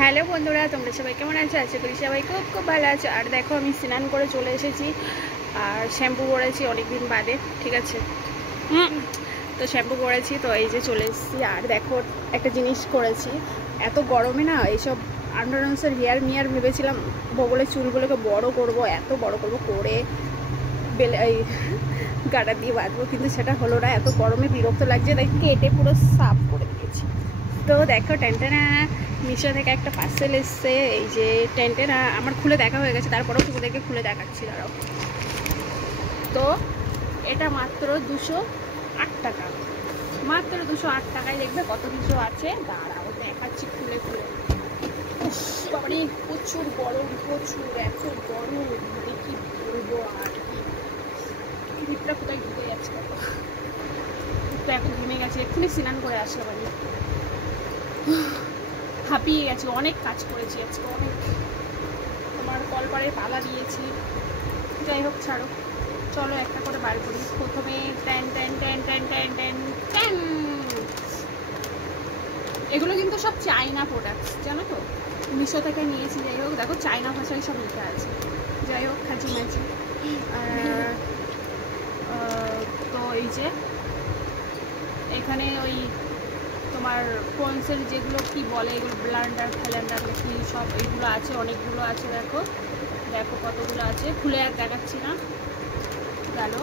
Hello বন্ধুরা, তোমরা সবাই কেমন আছো? আশা করি সবাই খুব খুব ভালো আছো। আর দেখো, আমি স্নান করে চলে এসেছি আর শ্যাম্পু করেছি অনেকদিন বাদে, ঠিক আছে। তো শ্যাম্পু করেছি, তো এই যে চলে এসেছি। আর দেখো, একটা জিনিস করেছি, এত গরমে না এইসব আন্ডারআর্মসের হেয়ার মিয়ার ভেবেছিলাম বগলের চুলগুলোকে বড় করব, এত বড় করব করে এই গাটা দিয়ে বাঁধবো, কিন্তু সেটা হলো না। এত গরমে বিরক্ত লাগছে, তাই কেটে পুরো সাফ করে দিয়েছি। তো দেখো, টেনটেনা মিশো থেকে একটা পার্সেল এসছে। এই যে টেনটেনা আমার খুলে দেখা হয়ে গেছে, তারপরেও তোমাদেরকে খুলে দেখাচ্ছি, দাঁড়াও। তো এটা মাত্র 208 টাকা, মাত্র 208 টাকায়। দেখবে কত কিছু আছে, দাঁড়াও দেখাচ্ছি খুলে খুলে। বাবারে, প্রচুর গরম, প্রচুর এত গরম, মানে কি বলবো। আর কি ভিতটা কোথায় ঢুকে যাচ্ছে, তো এখন ঘেমে গেছে, এক্ষুনি স্নান করে আসলাম আমি, হাঁপিয়ে গেছি, অনেক কাজ করেছি আজকে, অনেক। তোমার কলপাড়ে পালা দিয়েছি, যাই হোক ছাড়ো, চলো একটা করে বার করি। প্রথমে tan tan tan tan tan tan tan. এগুলো কিন্তু সব চাইনা প্রোডাক্টস, জানো তো, মিশো থেকে নিয়েছি। যাই হোক, দেখো চাইনা ভাষায় সব লেখা আছে। যাই হোক, খাঁচি মাছি। তো এই যে এখানে ওই তোমার পন্সের যেগুলো কি বলে, এগুলো ব্লান্ডার ফ্যালেন্ডার কি সব এইগুলো আছে, অনেকগুলো আছে। দেখো দেখো কতগুলো আছে, খুলে আর দেখাচ্ছি না, গেল।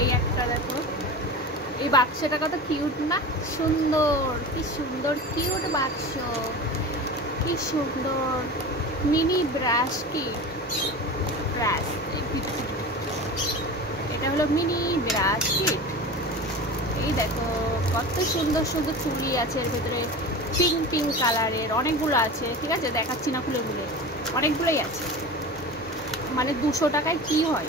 এই একটা দেখো, এই বাক্সটা কত কিউট না, সুন্দর, কি সুন্দর কিউট বাক্স, কি সুন্দর। মিনি ব্রাশ, কি ব্রাশ, এটা হলো মিনি ব্রাশ কিট। এই দেখো কত সুন্দর সুন্দর চুড়ি আছে এর ভেতরে, পিঙ্ক পিঙ্ক কালারের, অনেকগুলো আছে, ঠিক আছে, দেখাচ্ছি না খুলে খুলে, অনেকগুলোই আছে। মানে 200 টাকায় কি হয়।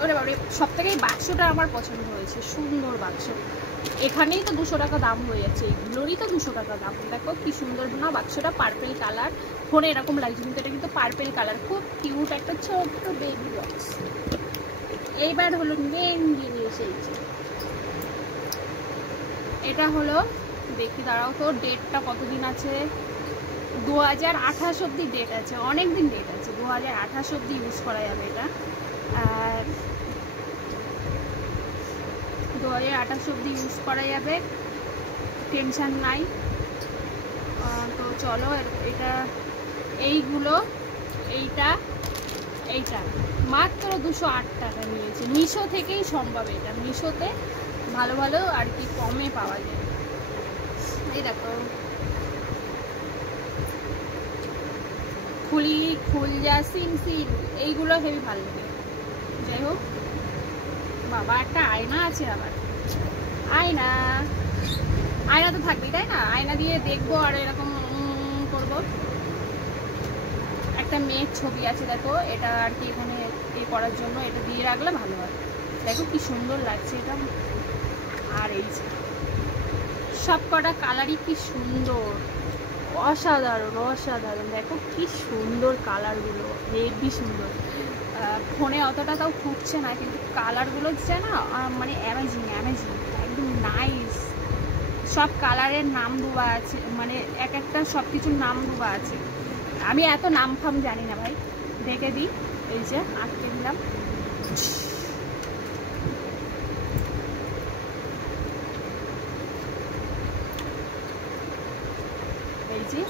ওরে বাবা, সব থেকে এই বাক্সটা আমার পছন্দ হয়েছে, সুন্দর বাক্স। এখানেই তো 200 টাকা দাম হয়ে যাচ্ছে, এইগুলোরই তো 200 টাকা দাম। দেখো কি সুন্দর না বাক্সটা, পার্পেল কালার, ফোনে এরকম লাগছে কিন্তু এটা কিন্তু পার্পেল কালার, খুব কিউট একটা ছোট্ট বেবি বক্স। এইবার হলো মেন জিনিস, এই যে এটা হলো, দেখি দাঁড়াও তো, ডেটটা কতদিন আছে, 2028 অব্দি ডেট আছে, অনেক দিন ডেট আছে, 2028 অব্দি ইউজ করা যাবে এটা। আর 2028 অব্দি ইউজ করা যাবে, টেনশন নাই। তো চলো, এটা এইগুলো, এইটা এইটা মাত্র 208 টাকা নিয়েছে। মিশো থেকেই সম্ভব, এটা মিশোতে ভালো ভালো আর কি কমে পাওয়া যায়। এই দেখো, খুলি খুলজা সিম সিম, এইগুলো হেবি ভালো লাগে। যাই হোক, বাবা একটা আয়না আছে, আবার আয়না, আয়না তো থাকবেই তাই না, আয়না দিয়ে দেখবো আর এরকম করবো। একটা মেয়ের ছবি আছে, দেখো এটা আর কি এখানে করার জন্য এটা দিয়ে রাখলে ভালো হয়। দেখো কি সুন্দর লাগছে এটা। আর এই যে সব কটা কালারই কি সুন্দর, অসাধারণ অসাধারণ। দেখো কি সুন্দর কালারগুলো, হেভি সুন্দর। ফোনে অতটা তাও ফুটছে না, কিন্তু কালারগুলো যে না, মানে অ্যামেজিং অ্যামেজিং, একদম নাইস। সব কালারের নাম দেওয়া আছে, মানে এক একটা সব কিছুর নাম দেওয়া আছে। আমি এত নাম ফাম জানি না ভাই, দেখে দিই। এই যে আটকে দিলাম, এই যে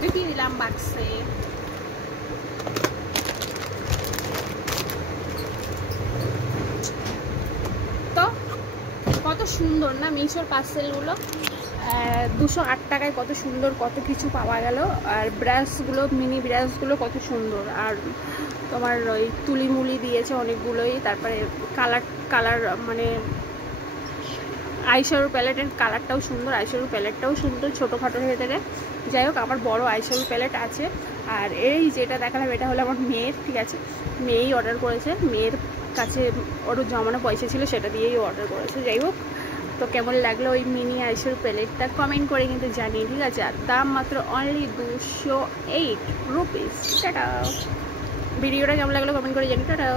ঢুকিয়ে দিলাম বাক্সে। তো কত সুন্দর না মিশোর পার্সেলগুলো, 208 টাকায় কত সুন্দর কত কিছু পাওয়া গেল। আর ব্রাশগুলো, মিনি ব্রাশগুলো কত সুন্দর। আর তোমার ওই তুলিমুলি দিয়েছে অনেকগুলোই। তারপরে কালার মানে আইশ্যাডো প্যালেটের কালারটাও সুন্দর, আইশ্যাডো প্যালেটটাও সুন্দর, ছোটোখাটোর ভেতরে। যাই হোক, আমার বড় আইশ্যাডো প্যালেট আছে। আর এই যেটা দেখালাম, এটা হলো আমার মেয়ের, ঠিক আছে, মেয়েই অর্ডার করেছে, মেয়ের কাছে ওর জমানো পয়সা ছিল, সেটা দিয়েই অর্ডার করেছে। যাই হোক, তো কেমন লাগলো ওই মিনি আইশ্যাডো প্যালেটটা কমেন্ট করে কিন্তু জানিয়ে, ঠিক আছে। আর দাম মাত্র অনলি 208 রুপিস। টাটা। ভিডিওটা কেমন লাগলো কমেন্ট করে জানি। টাটা।